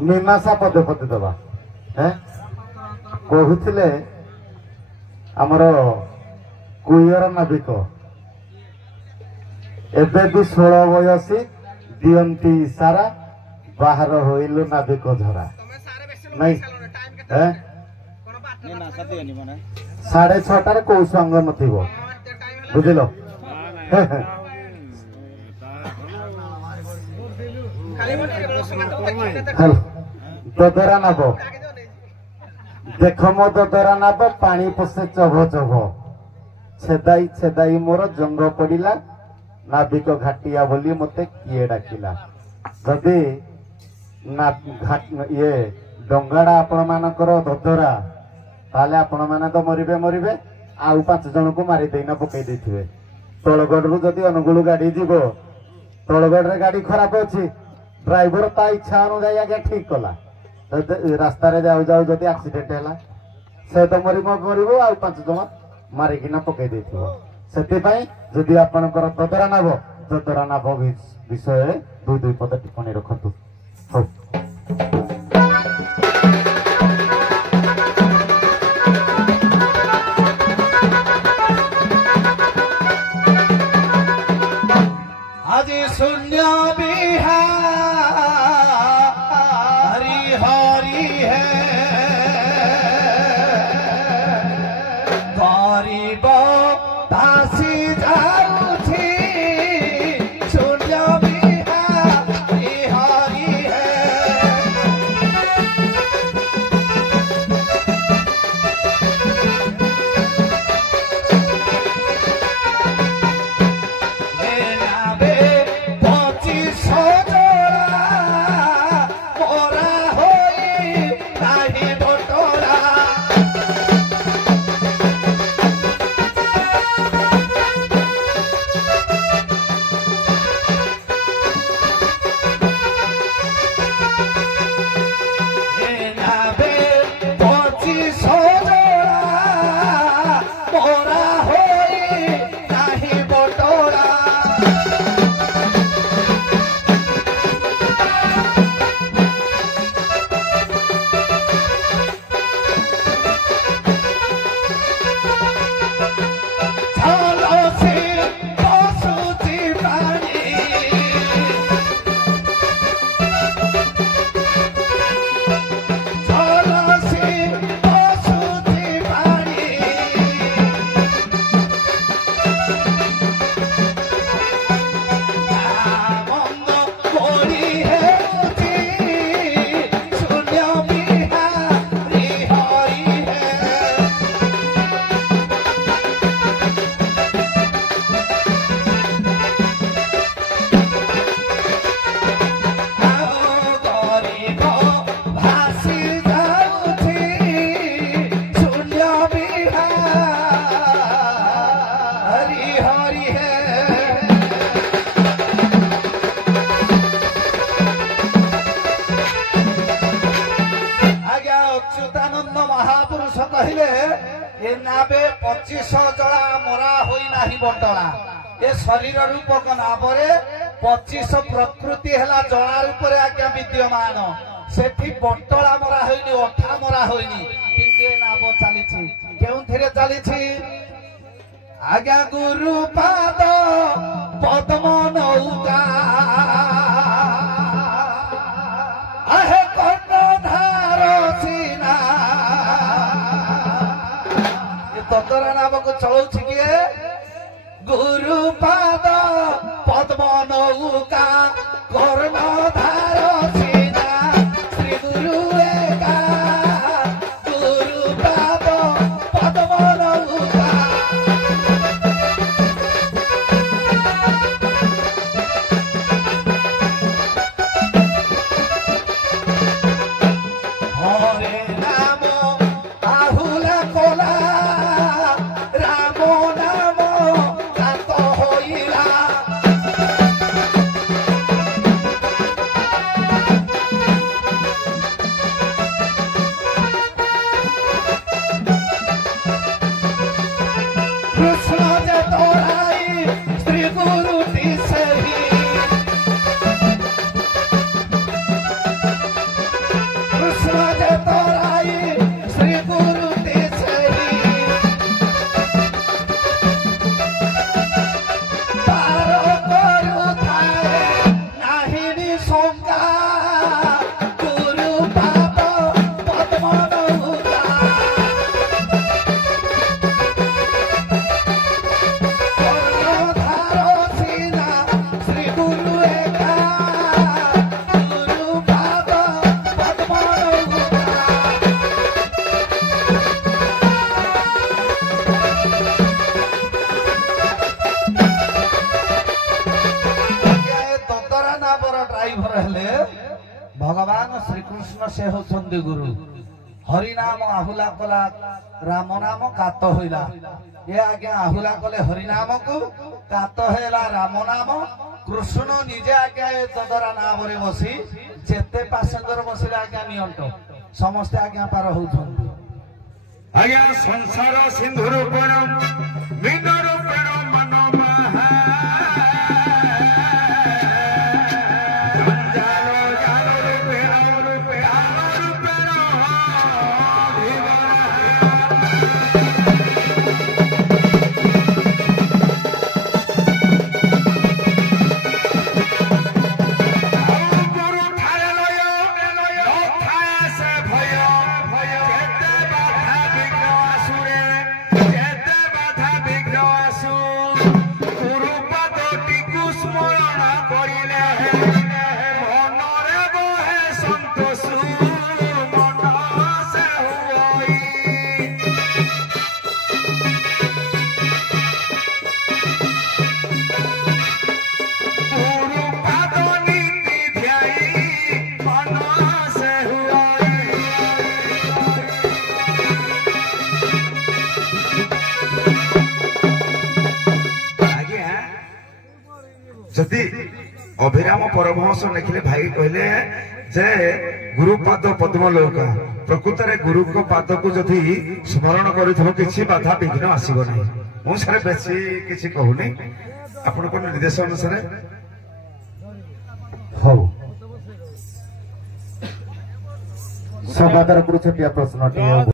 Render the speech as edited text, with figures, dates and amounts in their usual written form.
मीमांसा पदे पदे दबा कहते आमर कुयर नाविक एबे भी 16 बयसी दियंती इशारा बाहर होइलु नाविक झरा नहीं 6:30 कौ संग नथिबो बुझिलो ददरा नाब देख मो ददरा नाब पानी पसे चभ चभ छेदाई छेदाई मोर जंग पड़ा नाविक घाटिया बोली मते किए डाकिला जदि ये डंगाड़ा आपण मानकर ददरा ताले आपण माने तो मरिबे मरिबे आउ 5 जन को मारी देना पकई देथिबे तळगड रु जदि अनुगुल गाड़ी जीवो तळगड रे गाड़ी खराब अछि ड्राइवर ता इच्छा अनुसार आगे ठीक कला रास्ता रे जाऊ जाऊ जदि एक्सीडेंट हैला से तो मरिबो आ 5 जन मारिकिना पकई देथिबो सेति पई जदि आपनकर ददरा नाभ विषय दुई पद टिप्पणी रखतु हो आज शून्य बिहारी हरी है गरीब दासी जाऊथी शून्य बिहारी हरी है महापुरुष कहले ए नाबे 25 जला मरा होई नाही बंटला ए शरीर रूपक नाबरे 25 प्रकृति हैला जला रूप रे आज्ञा विद्यमान सेठी बंटला मरा होइनी अठा मरा होइनी किंतु ए नाब चलीछि केउथिरे चलीछि आज्ञा गुरु पाद पद्म नौका आहे कर्णधार सीना ददरा नाम को चलाऊ किए गुरु पाद पद्म नौका कर्णधार सीना श्री गुरु एका गुरु पाद पद्म नौका हरे नाम आहुला कोला राम नाम कात होइला ड्राइवर हेले भगवान श्रीकृष्ण से होचंदी गुरु हरिनाम आहुला कला राम नाम कात होइला ये आज्ञा आहुला कले हरिनाम को कात हेला राम नाम कृष्ण निजे आज्ञा ए तदरा नाम रे बसी जेते पैसेंजर बसिले आज्ञा नियंत समस्त आज्ञा पार होउछंती आज्ञा संसार सिंधु रूपण मीन रूपण मन महा जदि अभिराम परमहंस लिखिले भाई कहले जे गुरुपाद पद्म लोका प्रकृत में गुरु को पाद को जदि स्मरण कर किसी बाधा विघ्न आसब ना मुझे बेसी किसी कहूनी आपण निर्देश अनुसार हौ संवादर छुटिया प्रश्न